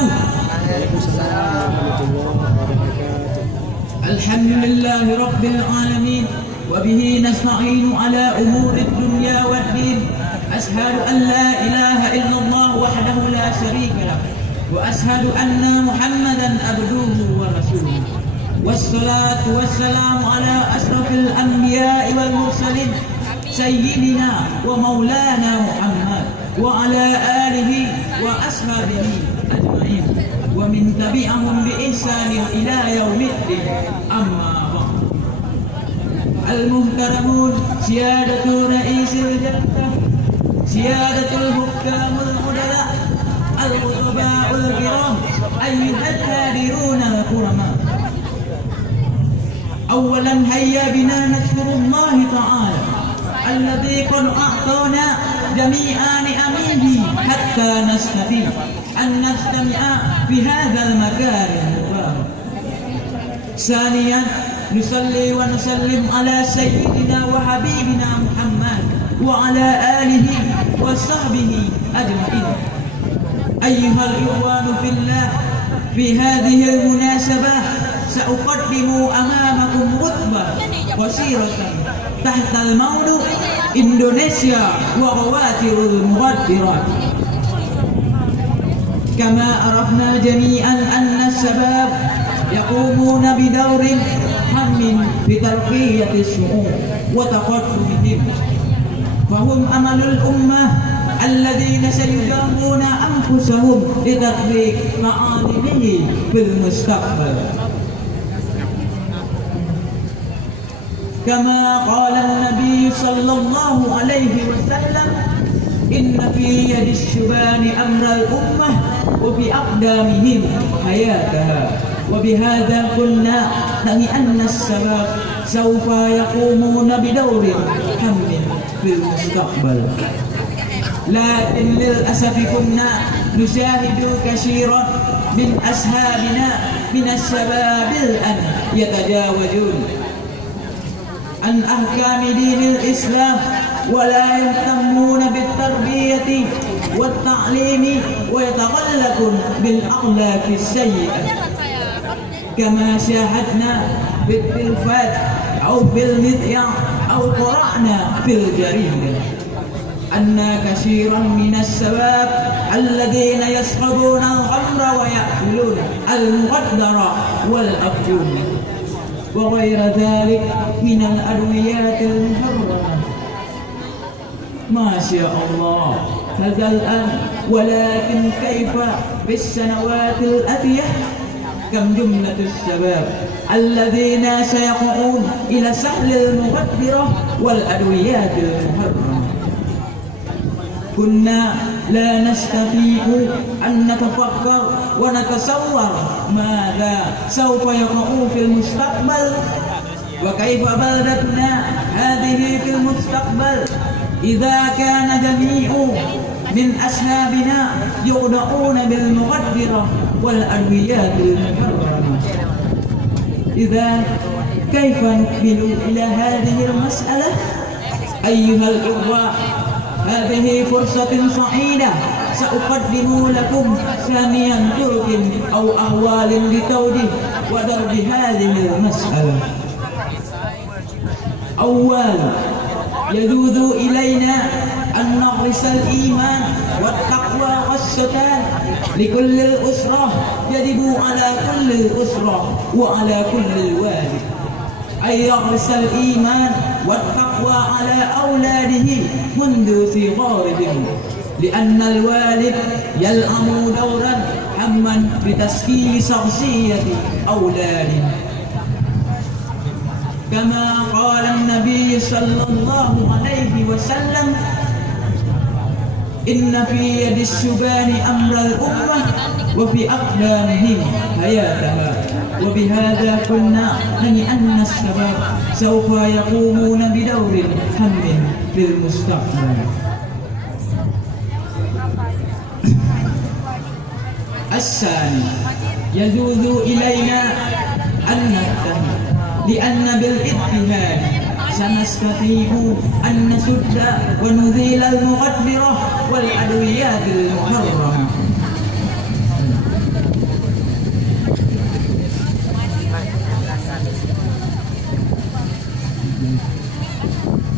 وبركاته. الحمد لله رب العالمين وبه نستعين على أمور الدنيا والدين. أشهد أن لا إله إلا الله وحده لا شريك له وأشهد أن محمدا عبده ورسوله والصلاة والسلام على أشرف الأنبياء والمرسلين سيدنا ومولانا محمد وعلى آله وأصحابه أجمعين ومن تبعهم بإحسان إلى يوم الدين. أما بعد، المحترمون، سيادة رئيس الجلسة، سيادة الحكام العدلاء، الخطباء الكرام، أيها الحاضرون الكرماء، أولا هيا بنا نشكر الله تعالى الذي قد أعطانا جميع نعمه حتى نستطيع أن نجتمع في هذا المكان المبارك. ثانيا نصلي ونسلم على سيدنا وحبيبنا محمد وعلى آله وصحبه أجمعين. أيها الإخوان في الله، في هذه المناسبة سأقدم أمامكم خطبة قصيرة تحت الموضوع إندونيسيا وخواتر المخدرات. كما عرفنا جميعا أن الشباب يقومون بدور هام في ترقية الشعوب وتقدمهم، فهم أمل الأمة الذين سيجاهدون أنفسهم لتطبيق معالمه في المستقبل. كما قال النبي صلى الله عليه وسلم: إن في يد الشبان أمر الأمة وفي أقدامهم حياتها. وبهذا قلنا أن الشباب سوف يقومون بدور هام في المستقبل، لكن للأسف كنا نشاهد كثيرا من أصحابنا من الشباب الآن يتجاوزون عن أحكام دين الإسلام ولا يهتمون بالتربية والتعليم ويتغلقون بالأخلاق السيئة، كما شاهدنا في التلفاز أو في المذياع أو قرأنا في الجريدة أن كثيرا من الشباب الذين يشربون الخمر ويأكلون المخدرات والأفيون وغير ذلك من الأدويات المحرمة. ما شاء الله هذا الآن، ولكن كيف في السنوات الآتية؟ كم جملة الشباب الذين سيقعون إلى سحل المخدرة والأدويات المحرمة. كنا لا نستطيع أن نتفكر ونتصور ماذا سوف يقع في المستقبل وكيف بلدتنا هذه في المستقبل إذا كان جميع من أصحابنا يخدعون بالمخدرة والأدويات المحرمة. إذا كيف نقبل إلى هذه المسألة؟ أيها الإخوة، هذه فرصة سعيدة سأقدم لكم ثانيا طرق أو أهوال لتوضيح وضرب هذه المسألة. أولا، يجوز إلينا أن نغرس الإيمان والتقوى والستان لكل الأسرة. يجب على كل الأسرة وعلى كل الوالد أن يغرس الإيمان والتقوى على أولاده منذ صغارهم، لأن الوالد يلعب دورا هاما بتشكيل شخصية أولاده. كما قال النبي صلى الله عليه وسلم: إن في يد الشبان أمر الأمة وفي أقدامهم حياتها. وبهذا قلنا أن الشباب سوف يقومون بدور هام في المستقبل. الثاني، يجوز إلينا أن نهتم، لأن بالاجتهاد سنستطيع أن نسد ونزيل المخدرة والأدويات المحرمة